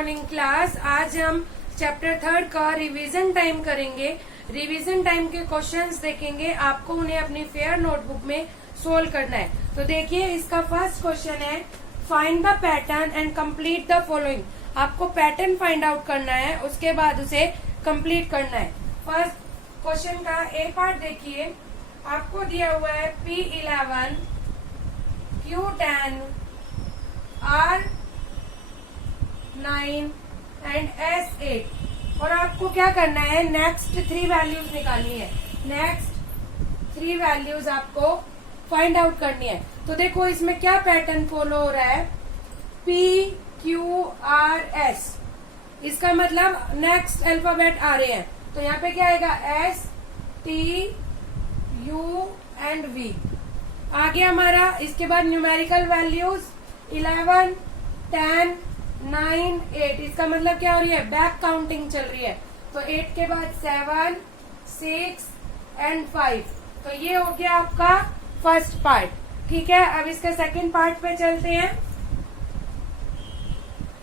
Morning class. आज हम chapter 3 का रिवीजन टाइम करेंगे। रिवीजन टाइम के क्वेश्चंस देखेंगे, आपको उन्हें अपनी फेयर नोटबुक में सोल्व करना है। तो देखिए, इसका फर्स्ट क्वेश्चन है find the pattern and complete the following. आपको पैटर्न फाइंड आउट करना है, उसके बाद उसे कंप्लीट करना है। फर्स्ट क्वेश्चन का ए पार्ट देखिए, आपको दिया हुआ है P11 Q10 R9 and S8 और आपको क्या करना है, नेक्स्ट 3 वैल्यूज निकालनी है। नेक्स्ट 3 वैल्यूज आपको फाइंड आउट करनी है। तो देखो इसमें क्या पैटर्न फॉलो हो रहा है, P Q R S, इसका मतलब नेक्स्ट अल्फाबेट आ रहे हैं। तो यहाँ पे क्या आएगा, S T U and V आ गया हमारा। इसके बाद न्यूमेरिकल वैल्यूज 11 10 9 8, इसका मतलब क्या हो रही है, बैक काउंटिंग चल रही है। तो 8 के बाद 7 6 एंड 5। तो ये हो गया आपका फर्स्ट पार्ट। ठीक है, अब इसके सेकंड पार्ट पे चलते हैं।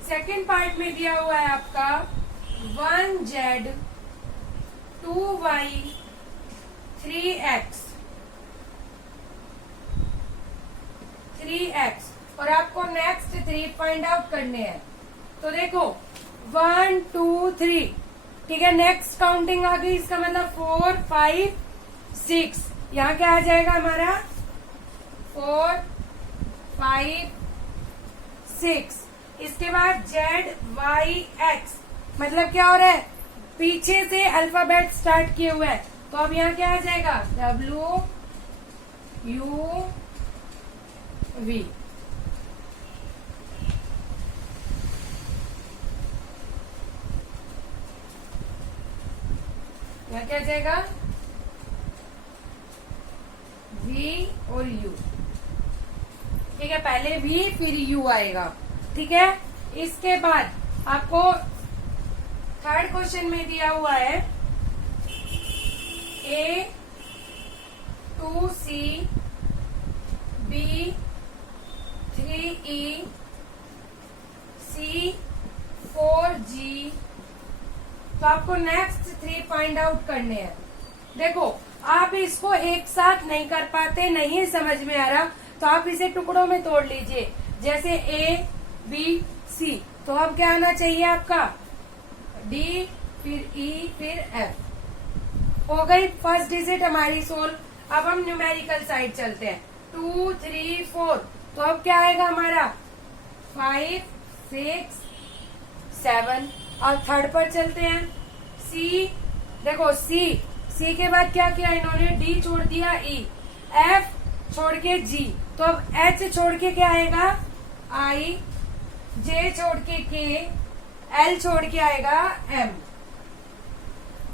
सेकंड पार्ट में दिया हुआ है आपका 1Z 2Y 3X और आपको नेक्स्ट 3 फाइंड आउट करने हैं। तो देखो 1 2 3, ठीक है, नेक्स्ट काउंटिंग आ गई, इसका मतलब 4 5 6। यहाँ क्या आ जाएगा हमारा 4 5 6। इसके बाद Z Y X, मतलब क्या हो रहा है, पीछे से अल्फाबेट स्टार्ट किए हुए हैं। तो अब यहाँ क्या आ जाएगा, W U V। यहाँ क्या जाएगा, V और U। ठीक है, पहले V फिर U आएगा। ठीक है, इसके बाद आपको थर्ड क्वेश्चन में दिया हुआ है A 2C B 3E C 4G। तो आपको नेक्स्ट 3 फाइंड आउट करने हैं। देखो आप इसको एक साथ नहीं कर पाते, नहीं समझ में आ रहा, तो आप इसे टुकड़ों में तोड़ लीजिए। जैसे A B C, तो अब क्या आना चाहिए आपका, D फिर E फिर F। हो गई फर्स्ट डिजिट हमारी सोल्व। अब हम न्यूमेरिकल साइड चलते हैं। 2 3 4, तो अब क्या आएगा हमारा 5 6 7। और थर्ड पर चलते हैं, C। देखो C के बाद क्या किया इन्होंने, D छोड़ दिया E, F छोड़ के G। तो अब H छोड़ के क्या आएगा I, J छोड़ के K, L छोड़ के आएगा M।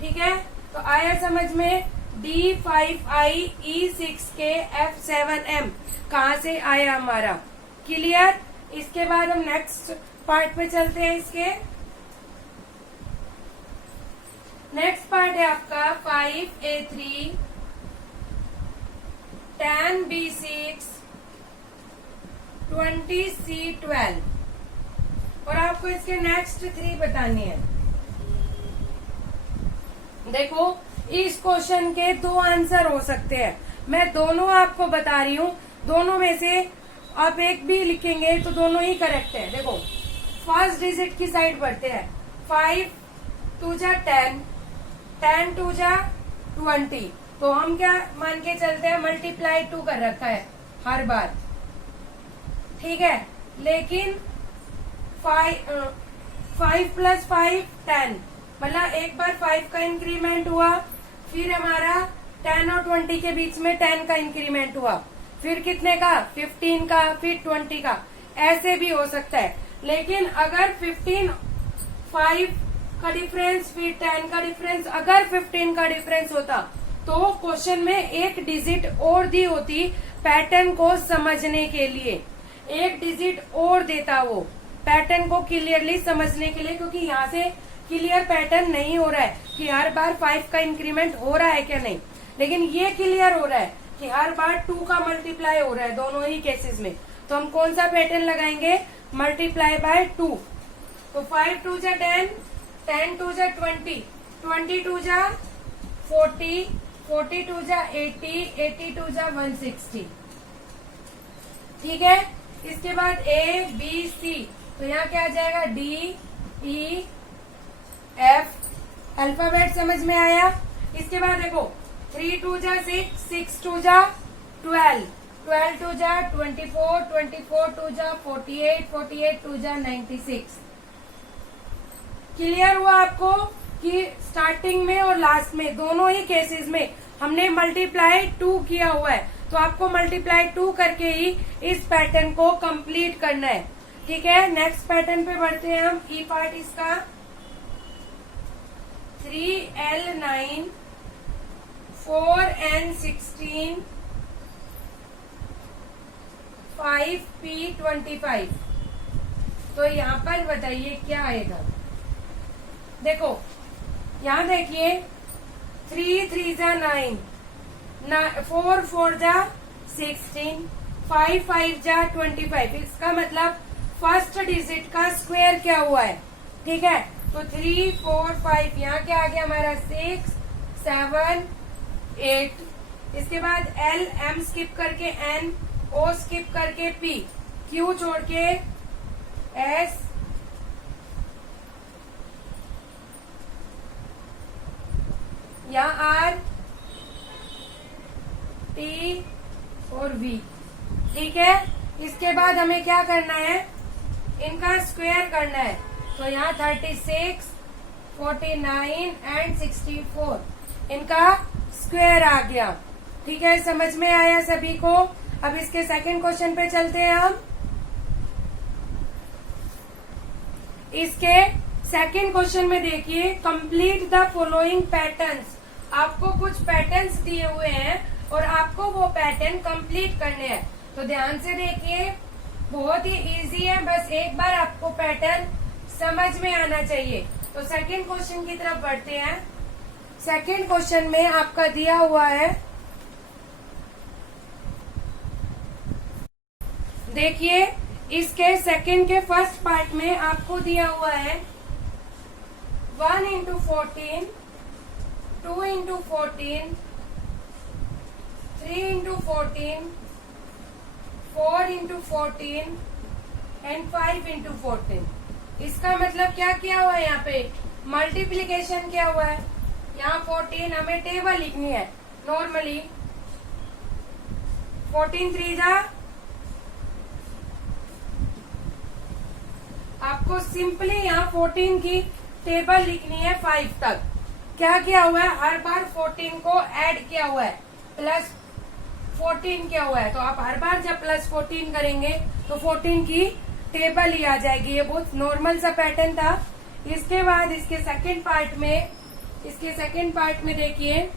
ठीक है, तो आया समझ में, D5I E6K F7M कहाँ से आया हमारा, क्लियर। इसके बाद हम नेक्स्ट पार्ट पे चलते हैं। इसके नेक्स्ट पार्ट है आपका 5A3 10B6 20C12 और आपको इसके नेक्स्ट 3 बतानी है। देखो इस क्वेश्चन के 2 आंसर हो सकते हैं, मैं दोनों आपको बता रही हूँ। दोनों में से आप एक भी लिखेंगे तो दोनों ही करेक्ट है। देखो फर्स्ट डिजिट की साइड बढ़ते हैं, 5 2 जा 10 10 2 जा 20। तो हम क्या मान के चलते हैं, मल्टीप्लाई 2 कर रखा है हर बार। ठीक है, लेकिन 5 प्लस 5 10, मतलब एक बार 5 का इंक्रीमेंट हुआ, फिर हमारा 10 और 20 के बीच में 10 का इंक्रीमेंट हुआ, फिर कितने का 15 का, फिर 20 का, ऐसे भी हो सकता है। लेकिन अगर 15 5 का डिफरेंस फिर 10 का डिफरेंस, अगर 15 का डिफरेंस होता तो क्वेश्चन में एक डिजिट और दी होती पैटर्न को समझने के लिए, एक डिजिट और देता वो पैटर्न को क्लियरली समझने के लिए, क्योंकि यहाँ से क्लियर पैटर्न नहीं हो रहा है कि हर बार 5 का इंक्रीमेंट हो रहा है क्या नहीं, लेकिन ये क्लियर हो रहा है कि हर बार 2 का मल्टीप्लाई हो रहा है दोनों ही केसेस में। तो हम कौन सा पैटर्न लगाएंगे, मल्टीप्लाई बाय 2। तो 5 2 जा 10, 10 2 जा 20, 20 2 जा 40, 40 2 जा 80, 80 2 जा 160। ठीक है, इसके बाद A B C, तो यहाँ क्या आ जाएगा D E F। अल्फाबेट समझ में आया। इसके बाद देखो 3 2 जा 6, 6 2 जा 12, 12 2 जा 24, 24 2 जा 48, 48 2 जा 96। क्लियर हुआ आपको कि स्टार्टिंग में और लास्ट में दोनों ही केसेस में हमने मल्टीप्लाई 2 किया हुआ है, तो आपको मल्टीप्लाई 2 करके ही इस पैटर्न को कंप्लीट करना है। ठीक है, नेक्स्ट पैटर्न पे बढ़ते हैं हम। ई पार्ट इसका 3L9 4N16 5P25। तो यहाँ पर बताइए क्या आएगा। देखो यहाँ देखिए 3 3 जा 9, 4 4 जा 16, 5 5 जा 25। इसका मतलब फर्स्ट डिजिट का स्क्वायर क्या हुआ है। ठीक है, तो 3 4 5 यहाँ क्या आ गया हमारा 6 7 8। इसके बाद L M स्किप करके N, O स्किप करके P, Q छोड़ के S, यहाँ R T और V। ठीक है, इसके बाद हमें क्या करना है, इनका स्क्वायर करना है। तो यहाँ 36 49 एंड 64 इनका स्क्वायर आ गया। ठीक है, समझ में आया सभी को। अब इसके सेकंड क्वेश्चन पे चलते हैं हम। इसके सेकंड क्वेश्चन में देखिए कंप्लीट द फॉलोइंग पैटर्न्स। आपको कुछ पैटर्न्स दिए हुए हैं और आपको वो पैटर्न कंप्लीट करने हैं। तो ध्यान से देखिए, बहुत ही इजी है, बस एक बार आपको पैटर्न समझ में आना चाहिए। तो सेकंड क्वेश्चन की तरफ बढ़ते हैं। सेकंड क्वेश्चन में आपका दिया हुआ है, देखिए इसके सेकंड के फर्स्ट पार्ट में आपको दिया हुआ है 1 into 14, 2 into 14, 3 into 14, 4 into 14 and 5 into 14। इसका मतलब क्या किया हुआ है, यहाँ पे मल्टीप्लीकेशन किया हुआ है। यहाँ 14 हमें टेबल लिखनी है नॉर्मली। 14 3 जा, आपको सिंपली यहाँ 14 की टेबल लिखनी है 5 तक। क्या किया हुआ है, हर बार 14 को ऐड किया हुआ है, प्लस 14 किया हुआ है। तो आप हर बार जब प्लस 14 करेंगे तो 14 की टेबल ही आ जाएगी। ये बहुत नॉर्मल सा पैटर्न था। इसके बाद इसके सेकंड पार्ट में देखिए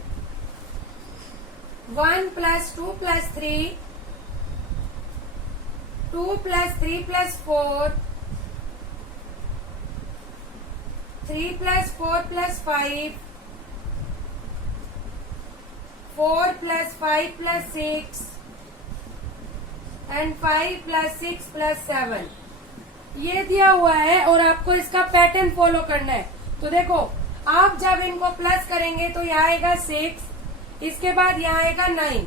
1 + 2 + 3, 2 + 3 + 4, 3 + 4 + 5, 4 + 5 + 6 एंड 5 + 6 + 7। ये दिया हुआ है और आपको इसका पैटर्न फॉलो करना है। तो देखो आप जब इनको प्लस करेंगे तो यहाँ आएगा 6, इसके बाद यहाँ आएगा 9,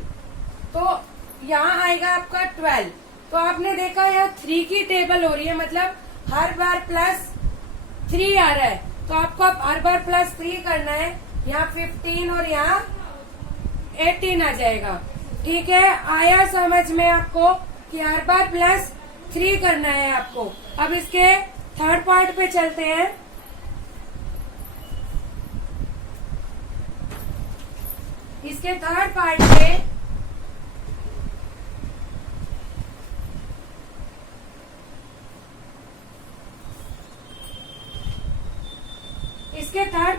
तो यहाँ आएगा आपका 12। तो आपने देखा यहाँ 3 की टेबल हो रही है, मतलब हर बार +3 आ रहा है। तो आपको अब हर बार +3 करना है। यहाँ 15 और यहाँ 18 आ जाएगा। ठीक है, आया समझ में आपको कि हर बार +3 करना है आपको। अब इसके थर्ड पार्ट पे चलते हैं। इसके थर्ड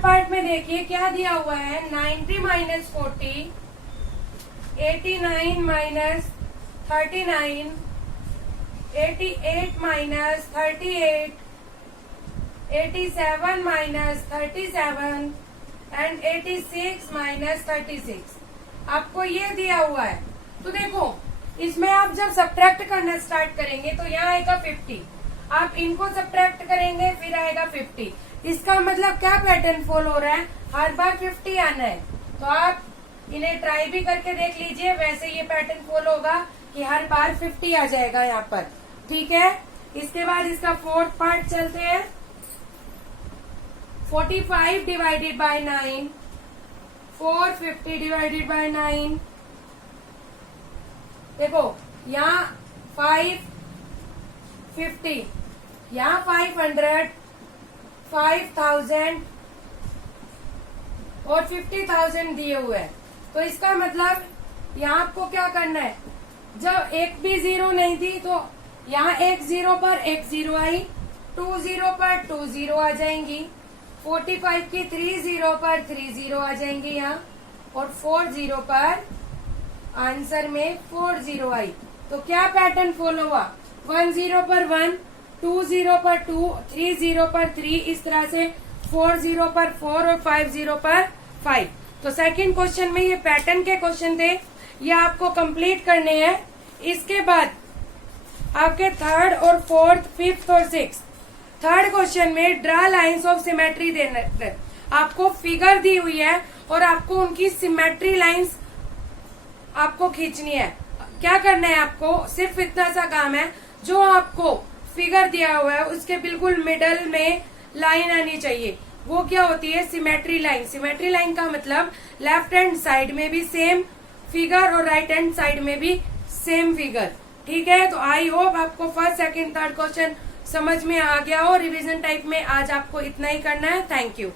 पार्ट पे देखिए क्या दिया हुआ है, 90 - 40, 89 - 39, 88 - 38, 87 - 37 एंड 86 - 36। आपको ये दिया हुआ है। तो देखो इसमें आप जब सब्ट्रैक्ट करना स्टार्ट करेंगे तो यहाँ आएगा 50। आप इनको सब्ट्रैक्ट करेंगे फिर आएगा 50। इसका मतलब क्या पैटर्न फॉलो हो रहा है, हर बार 50 आना है। तो आप इन्हें ट्राई भी करके देख लीजिए, वैसे ये पैटर्न फॉलो होगा कि हर बार 50 आ जाएगा यहाँ पर। ठीक है, इसके बाद इसका फोर्थ पार्ट चलते हैं। 45 डिवाइडेड बाय 9, 450 डिवाइडेड बाय 9। देखो यहाँ 550, यहाँ 500, 5000 और 50,000 दिए हुए हैं। तो इसका मतलब यहाँ आपको क्या करना है, जब एक भी जीरो नहीं थी तो यहाँ एक जीरो पर एक जीरो आई, 2 जीरो पर 2 जीरो आ जाएंगी, 45 की 3 जीरो पर 3 जीरो आ जाएंगी यहाँ, और 4 जीरो पर आंसर में 4 जीरो आई। तो क्या पैटर्न फॉलो हुआ, 1 जीरो पर 1, 2 जीरो पर 2, 3 जीरो पर 3, इस तरह से 4 जीरो पर 4 और 5 जीरो पर 5। तो सेकंड क्वेश्चन में ये पैटर्न के क्वेश्चन थे, ये आपको कंप्लीट करने हैं। इसके बाद आपके थर्ड और फोर्थ, फिफ्थ और सिक्स। थर्ड क्वेश्चन में ड्रा लाइंस ऑफ सिमेट्री देना, आपको फिगर दी हुई है और आपको उनकी सिमेट्री लाइंस आपको खींचनी है। क्या करना है आपको, सिर्फ इतना सा काम है, जो आपको फिगर दिया हुआ है उसके बिल्कुल मिडल में लाइन आनी चाहिए। वो क्या होती है, सिमेट्री लाइन। सिमेट्री लाइन का मतलब लेफ्ट हैंड साइड में भी सेम फिगर और राइट हैंड साइड में भी सेम फिगर। ठीक है, तो आई होप आपको फर्स्ट, सेकंड, थर्ड क्वेश्चन समझ में आ गया हो। रिवीजन टाइप में आज आपको इतना ही करना है। Thank you.